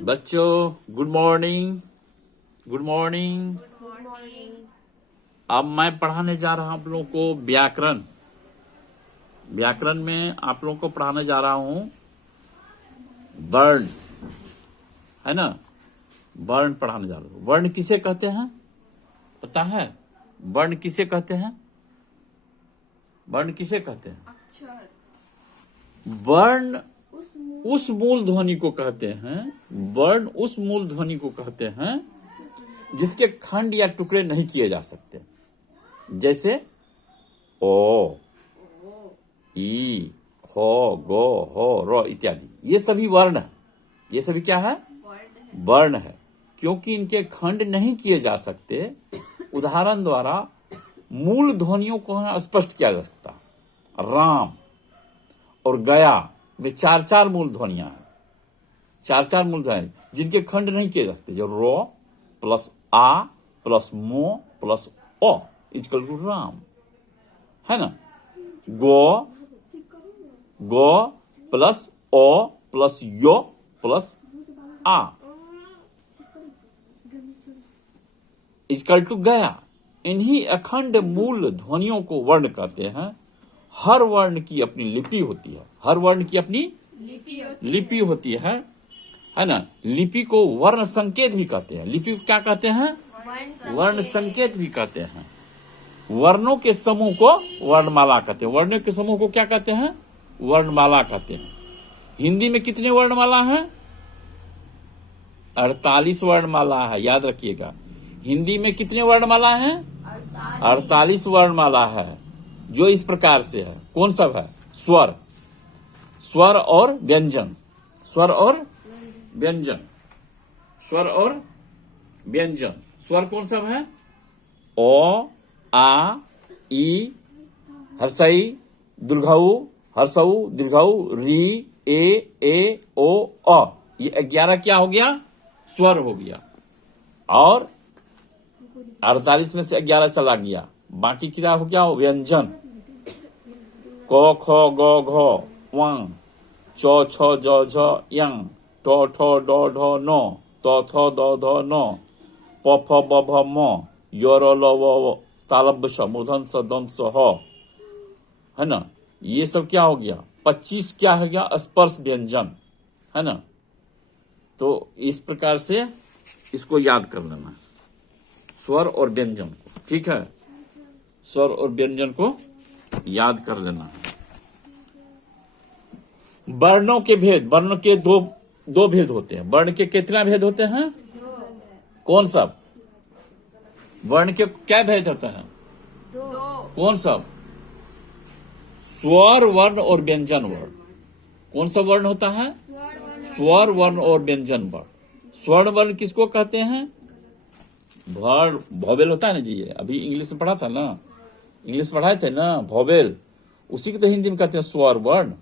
बच्चों good morning. Good morning. अब मैं पढ़ाने जा रहा हूं आप लोगों को व्याकरण। व्याकरण में आप लोगों को पढ़ाने जा रहा हूं वर्ण, है ना। वर्ण पढ़ाने जा रहा हूं। वर्ण किसे कहते हैं पता है? वर्ण किसे कहते हैं? वर्ण किसे कहते हैं? वर्ण उस मूल ध्वनि को कहते हैं। वर्ण उस मूल ध्वनि को कहते हैं जिसके खंड या टुकड़े नहीं किए जा सकते, जैसे ओ, ई, खो, गो, हो, रो इत्यादि। ये सभी वर्ण है। ये सभी क्या है? वर्ण है। क्योंकि इनके खंड नहीं किए जा सकते, उदाहरण द्वारा मूल ध्वनियों को स्पष्ट किया जा सकता। राम और गया में चार चार मूल ध्वनियां हैं। चार चार मूल ध्वनि जिनके खंड नहीं किए जा सकते, जो रो प्लस आ प्लस मो प्लस ओ इक्वल टू राम, है ना। गो प्लस ओ प्लस यो प्लस आ इक्वल टू गया। इन्हीं अखंड मूल ध्वनियों को वर्ण कहते हैं। हर वर्ण की अपनी लिपि होती है। हर वर्ण की अपनी लिपि होती है ना। लिपि को वर्ण संकेत भी कहते हैं। लिपि को क्या कहते हैं? वर्ण संकेत भी कहते हैं। वर्णों के समूह को वर्णमाला कहते हैं। वर्णों के समूह को क्या कहते हैं? वर्णमाला कहते हैं। हिंदी में कितनी वर्णमाला है? 48 वर्णमाला है, याद रखिएगा। हिंदी में कितने वर्णमाला है? 48 वर्णमाला है, जो इस प्रकार से है। कौन सब है? स्वर, स्वर और व्यंजन, स्वर और व्यंजन, स्वर और व्यंजन। स्वर कौन सब है? ओ, आ, ई, हर्षई, दीर्घऊ, हर्षऊ, दीर्घऊ, री, ए, ओ, अ। ये 11 क्या हो गया? स्वर हो गया। और 48 में से 11 चला गया, बाकी क्या हो गया? व्यंजन। क, ख, ग, घ, वं, च, छ, ज, झ, यं, ट, ठ, ड, ढ, न, त, थ, द, ध, न, प, फ, ब, भ, म, य, र, ल, व, तालव्य श, मूर्धन्य ष, दंत स, ह, है ना। ये सब क्या हो गया? 25 क्या हो गया? स्पर्श व्यंजन, है ना। तो इस प्रकार से इसको याद कर लेना, स्वर और व्यंजन को। ठीक है, स्वर और व्यंजन को याद कर लेना। वर्णों के भेद। वर्ण के दो भेद होते हैं। वर्ण के कितना भेद होते हैं? कौन सब? वर्ण के क्या भेद होते हैं? कौन सब? स्वर वर्ण और व्यंजन वर्ण। कौन सा वर्ण होता है? स्वर वर्ण और व्यंजन वर्ण। स्वर्ण वर्ण किसको कहते हैं? वॉवेल होता है ना जी। ये अभी इंग्लिश में पढ़ा था ना, इंग्लिश पढ़ाए थे ना, वॉवेल। उसी को तो हिंदी में कहते हैं स्वर वर्ण।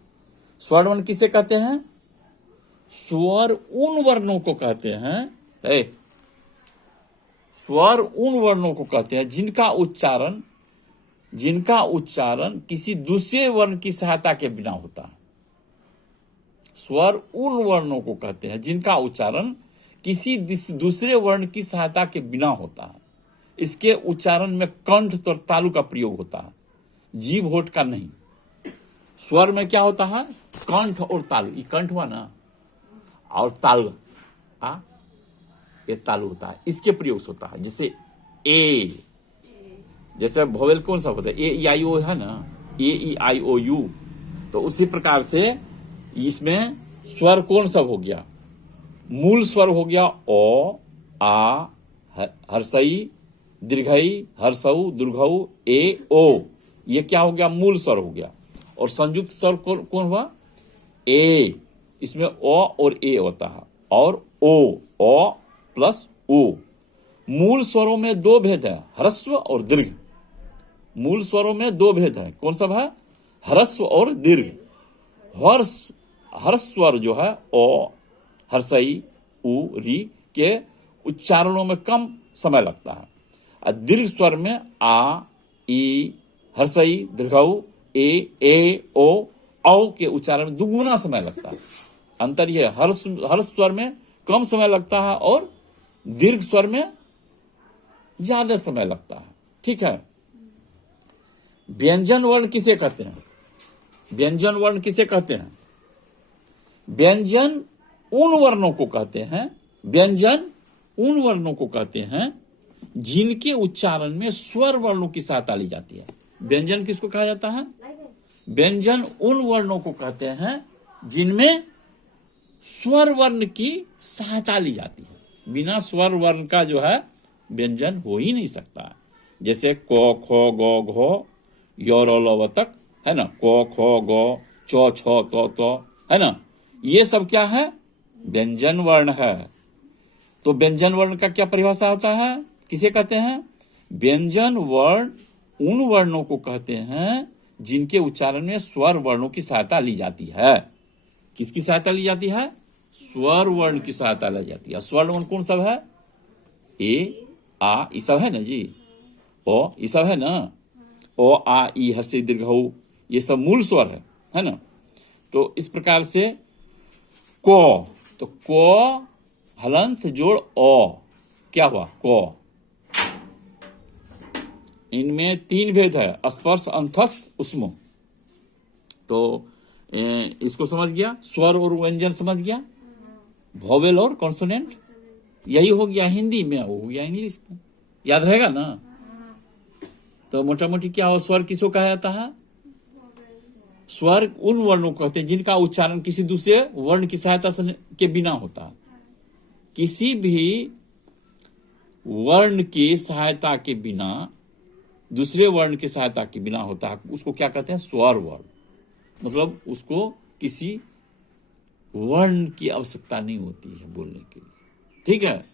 स्वर्ण वर्ण किसे कहते हैं? स्वर उन वर्णों को कहते हैं, स्वर उन वर्णों को कहते हैं जिनका उच्चारण किसी दूसरे वर्ण की सहायता के बिना होता है। स्वर उन वर्णों को कहते हैं जिनका उच्चारण किसी दूसरे वर्ण की सहायता के बिना होता है। इसके उच्चारण में कंठ और तालु का प्रयोग होता है, जीभ होठ का नहीं। स्वर में क्या होता है? कंठ और तालु। ये कंठ हुआ ना, और तालु ये तालु होता है, इसके प्रयोग से होता है। जैसे ए, जैसे वोवेल कौन सा होता है? ए, ई, आई, ओ है ना, ए, ई, आई, ओ, यू। तो उसी प्रकार से इसमें स्वर कौन सा हो गया? मूल स्वर हो गया ओ, आ, हर्षई, दीर्घई, हर्षऊ, दीर्घऊ, ए, ओ। ये क्या हो गया? मूल स्वर हो गया। और संयुक्त स्वर कौन हुआ? ए। इसमें ओ और ए होता है, और ओ प्लस ओ। मूल स्वरों में दो भेद है, ह्रस्व और दीर्घ। मूल स्वरों में दो भेद है। कौन सा है? ह्रस्व और दीर्घ। हर्ष स्वर जो है ओ, हर्षई, उ, री के उच्चारणों में कम समय लगता है। और दीर्घ स्वर में आ, ई, हर्षई, दीर्घऊ, ए, ओ के उच्चारण में दुगुना समय लगता है। अंतर यह हर्ष स्वर में कम समय लगता है और दीर्घ स्वर में ज्यादा समय लगता है। ठीक है। व्यंजन वर्ण किसे कहते हैं? व्यंजन वर्ण किसे कहते हैं? व्यंजन उन वर्णों को कहते हैं, व्यंजन उन वर्णों को कहते हैं जिनके उच्चारण में स्वर वर्णों की सहायता ली जाती है। व्यंजन किसको कहा जाता है? व्यंजन उन वर्णों को कहते हैं जिनमें स्वर वर्ण की सहायता ली जाती है। बिना स्वर वर्ण का जो है व्यंजन हो ही नहीं सकता। जैसे क ख ग घ य र ल व तक है ना, क ख ग च छ त है ना, ये सब क्या है? व्यंजन वर्ण है। तो व्यंजन वर्ण का क्या परिभाषा होता है? किसे कहते हैं? व्यंजन वर्ण उन वर्णों को कहते हैं जिनके उच्चारण में स्वर वर्णों की सहायता ली जाती है। किसकी सहायता ली जाती है? स्वर वर्ण की सहायता ली जाती है। स्वर वर्ण कौन सब है? ए आ ये सब है ना जी, ओ ये सब है ना, ओ आ ई हर्षे दीर्घ ऊ, ये सब मूल स्वर है ना। तो इस प्रकार से को, तो को हलंत जोड़ ओ, क्या हुआ? को। इनमें तीन भेद है, स्पर्श, अंतस्थ, उष्म। तो इसको समझ गया, स्वर और व्यंजन समझ गया, वोवेल और कॉन्सोनेंट, यही हो गया हिंदी में, वो हो गया इंग्लिश में, याद रहेगा ना। तो मोटा मोटी क्या हो, स्वर किसको कहा जाता है? स्वर उन वर्णों को कहते हैं जिनका उच्चारण किसी दूसरे वर्ण की सहायता के बिना होता है। किसी भी वर्ण की सहायता के बिना, दूसरे वर्ण की सहायता के बिना होता है, उसको क्या कहते हैं? स्वर वर्ण। मतलब उसको किसी वर्ण की आवश्यकता नहीं होती है बोलने के लिए। ठीक है,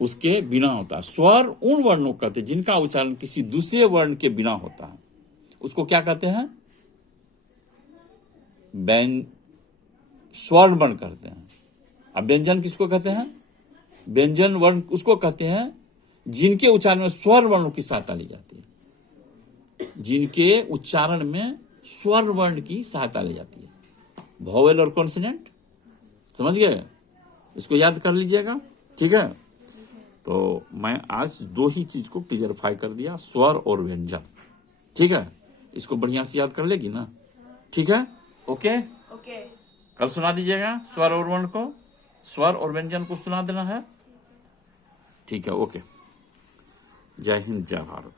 उसके बिना होता है। स्वर उन वर्णों को कहते हैं जिनका उच्चारण किसी दूसरे वर्ण के बिना होता है, उसको क्या कहते हैं? स्वर वर्ण कहते हैं। अब व्यंजन किसको कहते हैं? व्यंजन वर्ण उसको कहते हैं जिनके उच्चारण में स्वर वर्णों की सहायता ली जाती है, जिनके उच्चारण में स्वर वर्ण की सहायता ली जाती है। वोवेल और कॉन्सोनेंट, समझ गए? इसको याद कर लीजिएगा। ठीक है, तो मैं आज दो ही चीज को क्लियरफाई कर दिया, स्वर और व्यंजन। ठीक है, इसको बढ़िया से याद कर लेगी ना? ठीक है, ओके ओके। कल सुना दीजिएगा स्वर और वर्ण को, स्वर और व्यंजन को सुना देना है। ठीक है, ओके। जय हिंद, जय भारत।